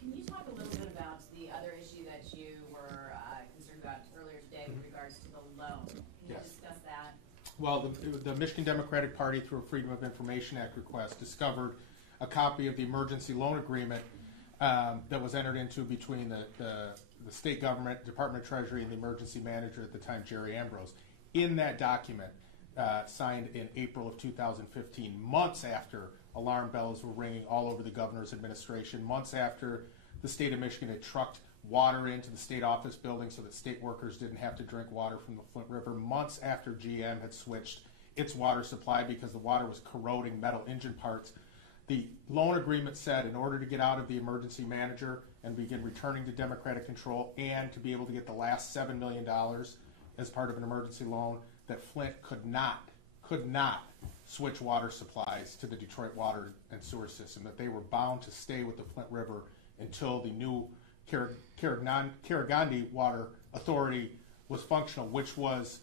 Can you talk a little bit about the other issue that you were concerned about earlier today with regards to the loan? Can you discuss that? Well, the Michigan Democratic Party, through a Freedom of Information Act request, discovered a copy of the emergency loan agreement that was entered into between the state government, Department of Treasury, and the emergency manager at the time, Jerry Ambrose. In that document, signed in April of 2015, months after alarm bells were ringing all over the governor's administration, months after the state of Michigan had trucked water into the state office building so that state workers didn't have to drink water from the Flint River, months after GM had switched its water supply because the water was corroding metal engine parts. The loan agreement said in order to get out of the emergency manager and begin returning to Democratic control and to be able to get the last $7 million as part of an emergency loan, that Flint could not switch water supplies to the Detroit water and sewer system, that they were bound to stay with the Flint River until the new Karagandhi Water Authority was functional, which was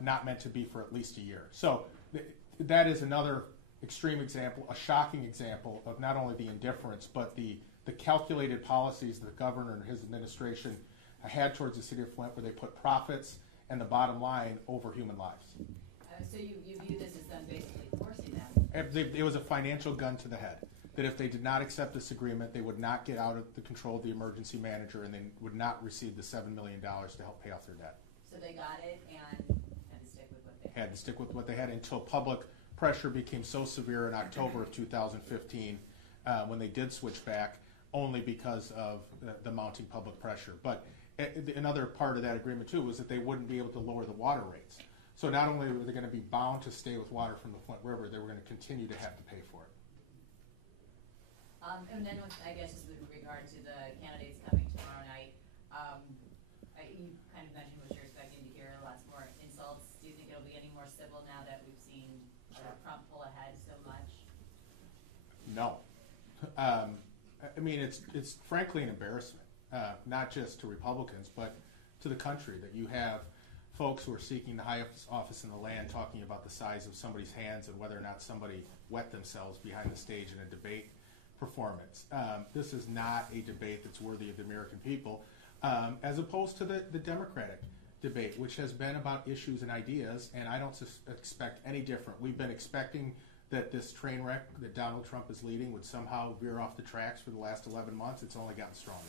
not meant to be for at least a year. So that is another extreme example, a shocking example of not only the indifference, but the calculated policies that the governor and his administration had towards the city of Flint, where they put profits and the bottom line over human lives. So you view this as them basically forcing them? It was a financial gun to the head, that if they did not accept this agreement, they would not get out of the control of the emergency manager and they would not receive the $7 million to help pay off their debt. So they got it and had to stick with what they had. Had to stick with what they had until public pressure became so severe in October of 2015 when they did switch back, only because of the mounting public pressure. But another part of that agreement, too, was that they wouldn't be able to lower the water rates. So not only were they going to be bound to stay with water from the Flint River, they were going to continue to have to pay for it. And then, I guess, just with regard to the candidates coming tomorrow night, you kind of mentioned what you're expecting to hear, lots more insults. Do you think it'll be any more civil now that we've seen Trump pull ahead so much? No. I mean, it's frankly an embarrassment, not just to Republicans, but to the country, that you have folks who are seeking the highest office in the land talking about the size of somebody's hands and whether or not somebody wet themselves behind the stage in a debate performance. This is not a debate that's worthy of the American people, as opposed to the Democratic debate, which has been about issues and ideas, and I don't expect any different. We've been expecting that this train wreck that Donald Trump is leading would somehow veer off the tracks for the last 11 months. It's only gotten stronger.